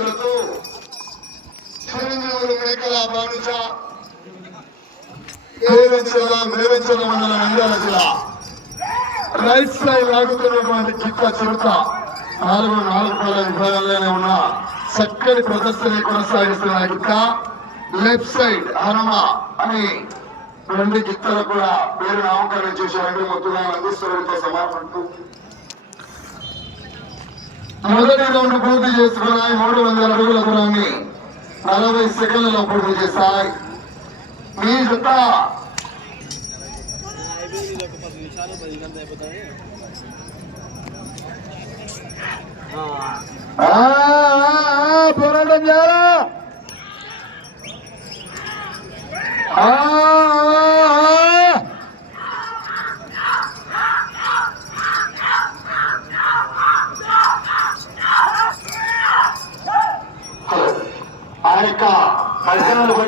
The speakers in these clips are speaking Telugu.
ఆశీస్సులతో చిరంజీవులు మేకల బానుచ మేరంచెల మేరంచెల మండలం నంద్యాల జిల్లా. రైట్ సైడ్ ఆడుతున్నటువంటి కిక్క చిరుత నాలుగు నాలుగు పనుల విభాగాల్లోనే ఉన్న చక్కని ప్రదర్శన కొనసాగిస్తున్న గిత్త లెఫ్ట్ సైడ్ హనుమ అని రెండు గిత్తలు కూడా పేరు నామకరణం చేశారంటే మొత్తంగా నందీశ్వరుడితో సమర్పణకు మొదటి రౌండ్ పూర్తి చేసుకున్నాయి మూడు వందల అడుగుల దూరాన్ని నలభై సెకండ్లలో పూర్తి చేశాయి మీ జత పోరాటం చేయాలా?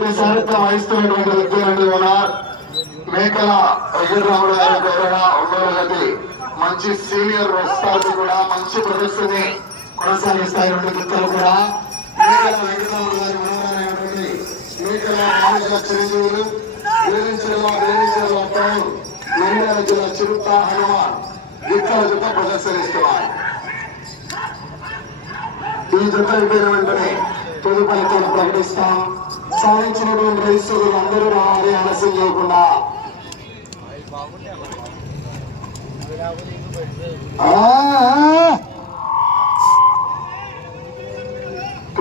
పరిసరాలు బట్టి సారథ్యం వహిస్తున్నటువంటి వ్యక్తులు ఉన్నారు మేకల అయ్యరాముడు గారి గౌరవ మంచి సీనియర్ వస్తారు కూడా మంచి ప్రదర్శనని కొనసాగిస్తాయి వ్యక్తులు కూడా. మేకల వెంకటరాముడు గారి మనోహరమైనటువంటి మేకల మానుషుల చిరంజీవులు వేలించడంలో వేలించడంలో టౌన్ నంద్యాల జిల్లా చిరుత హనుమాన్ ఇతర జత ప్రదర్శనిస్తున్నాయి. ఈ జత అయిపోయిన వెంటనే తొలి ప్రకటిస్తాం. సాధించినటువంటి రైతులు అందరూ రావాలి ఆలస్యం చేయకుండా.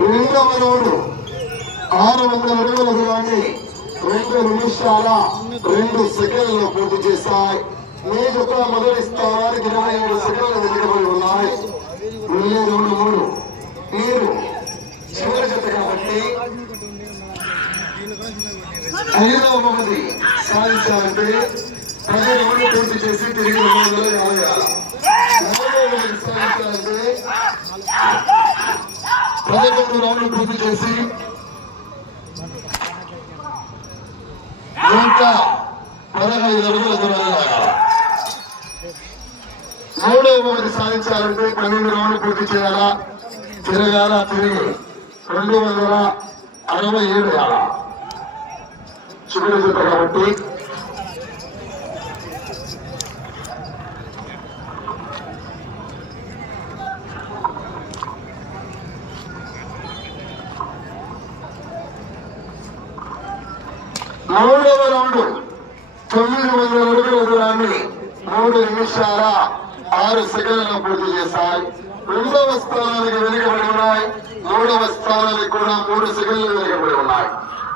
రెండవ రోడ్డు ఆరు వందల అడుగుల దూరాన్ని రెండు నిమిషాల రెండు సెకండ్లు పూర్తి చేశాయి మీ జత మొదటి స్థానానికి ఇరవై ఏడు సెకండ్లు వెనుకబడి ఉన్నాయి. రెండు మూడు. మీరు చివరి జత కాబట్టి ఐదవ సాధించాలంటే పదిహేను రౌండ్లు పూర్తి చేసి తిరిగి రెండు వందల యాభై ఆరు నాలుగవ బహుమతి సాధించాలంటే పదకొండు రౌండ్లు పూర్తి చేసి నూట పదహైదు అడుగుల దూరాలు లాగాలి. మూడవ సాధించాలంటే పన్నెండు రౌండ్లు పూర్తి చేయాలా? తిరగాల? తిరిగి రెండు వందల అరవై ఏడు వేల. చివరి కాబట్టి. మూడవ రౌండ్. తొమ్మిది వందల అడుగుల దూరాన్ని మూడు నిమిషాల ఆరు సెకండ్లలో పూర్తి చేశాయి. రెండవ స్థానానికి వెనుకబడి ఉన్నాయి. మూడవ స్థానానికి కూడా మూడు సెకండ్లు వెనుకబడి ఉన్నాయి.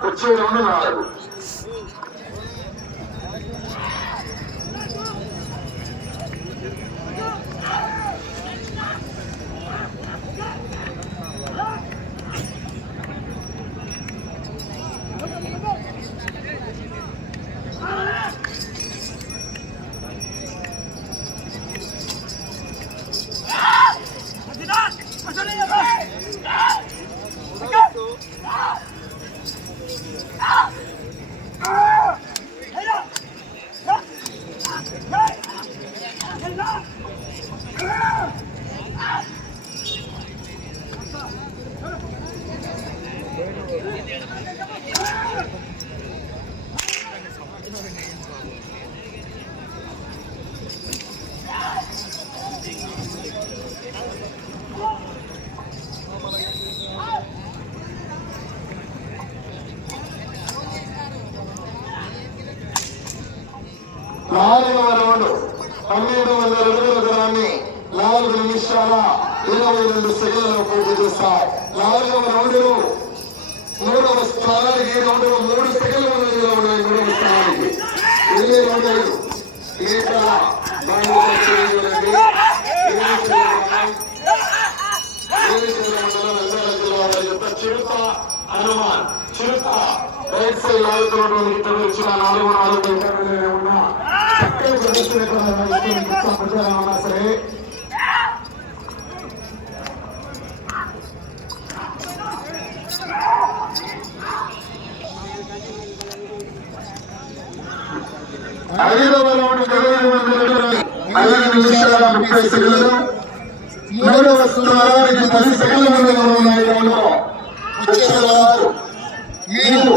వచ్చే రెండు నాలుగు. నాలుగవ రౌండ్ పన్నెండు వందల అడుగుల దూరాన్ని నాలుగు నిమిషాల ఇరవై రెండు సెకండ్లలో పూర్తి చేస్తారు నాలుగవ రౌండ్ మూడవ స్థానానికి ఈ రౌండ్ మూడు సెకండ్ల ముందుగా ఉన్నాయి మూడవ స్థానానికి వెళ్ళే రౌండ్ ఐదు చిరుత హనుమాన్ చిరుత రైట్ సైడ్ ఇతరులు ఇచ్చిన నాలుగు నాలుగు ఉన్న సరే ఐదు ముప్పై సెకండ్లు మూడవ స్థానానికి పది సెకండ్ల ఉన్నాయి మీరు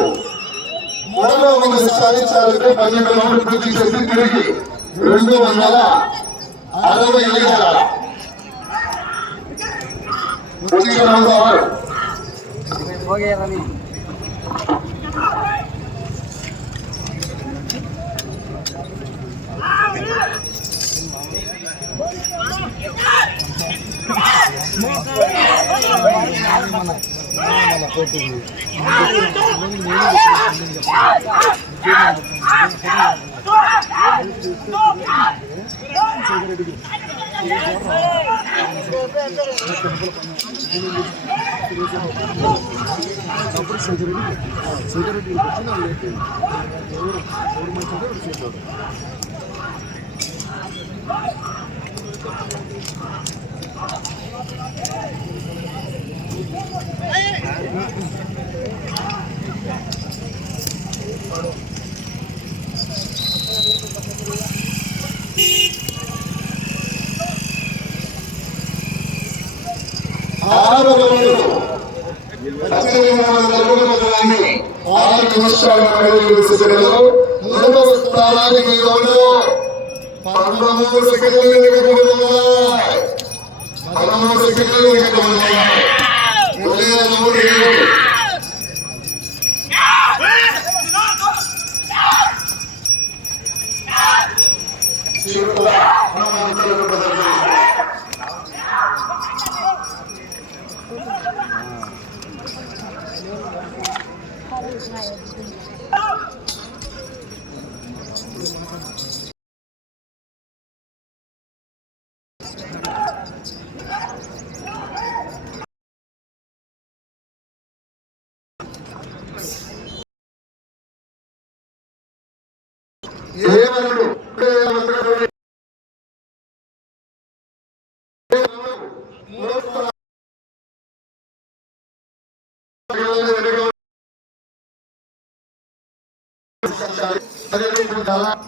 మూడవ మంది సాధించాలంటే పన్నెండు రౌండ్లు పూర్తి చేసి తిరిగి రెండు వందల అరవై ఐదు వచ్చే రౌండ్ ఆరు ఆరు రౌండ్లు పద్దెనిమిది వందల అడుగుల దూరాన్ని ఆరు నిమిషాల పదిహేను సెకండ్లు మూడవ స్థానానికి ఈ రౌండ్లో పదమూడు సెకండ్లు వెనుకబడుతున్నాయి పదమూడు సెకండ్లు వెనుకబడుతున్నాయి ఒకే రౌండ్ ఏడు చివరగా మనం Terima kasih.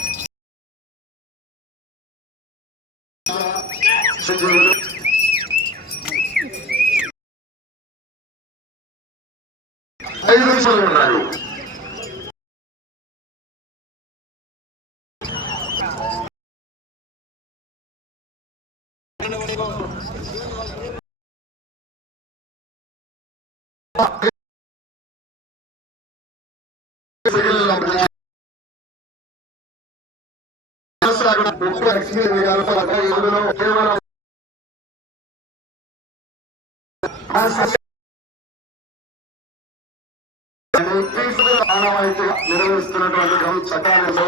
నిర్వహిస్తున్నటువంటి చట్టాలలో